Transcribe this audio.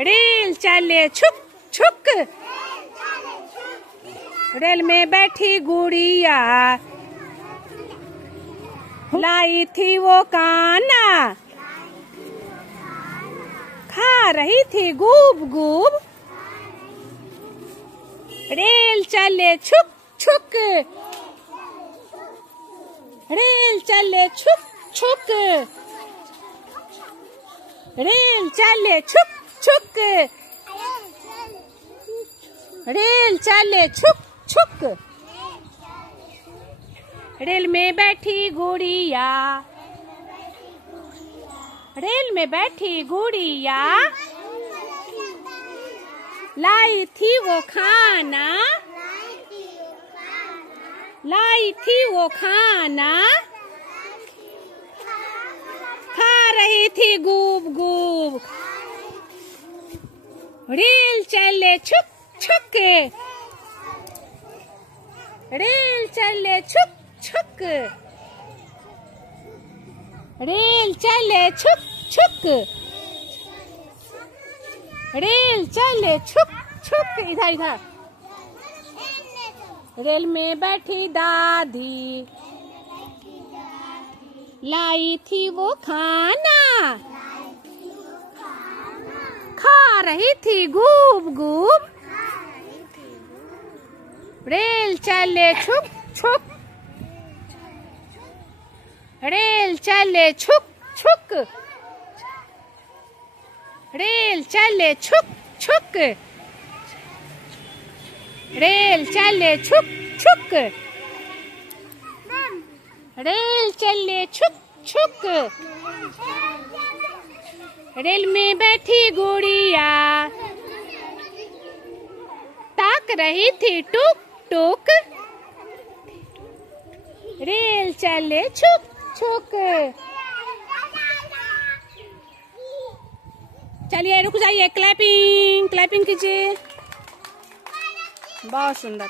Rail चले छुक छुक, रेल में बैठी गुड़िया, लाई थी वो काना, खा रही थी गूब गूब। रेल चले छुक छुक, रेल चले छुक छुक, रेल चले छुक छुक, रेल चले छुक छुक। रेल में बैठी गुड़िया, रेल में बैठी गुड़िया, लाई थी वो खाना, लाई थी वो खाना, खा रही थी गूब गूब। रेल चले छुक छुक, रेल चले छुक छुक, रेल चले छुक छुक, रेल चले छुक छुक। इधर इधर। रेल में बैठी दादी, लाई थी वो खाना, खा रही थी गूब गूब। रेल चले छुक छुक, रेल चले छुक छुक, रेल चले छुक छुक, रेल चले छुक छुक, रेल चले छुक छुक। रेल में बैठी गुड़िया, ताक रही थी टुक टुक। रेल चले छुक छुक। चलिए रुक जाइए, क्लैपिंग क्लैपिंग कीजिए। बहुत सुंदर।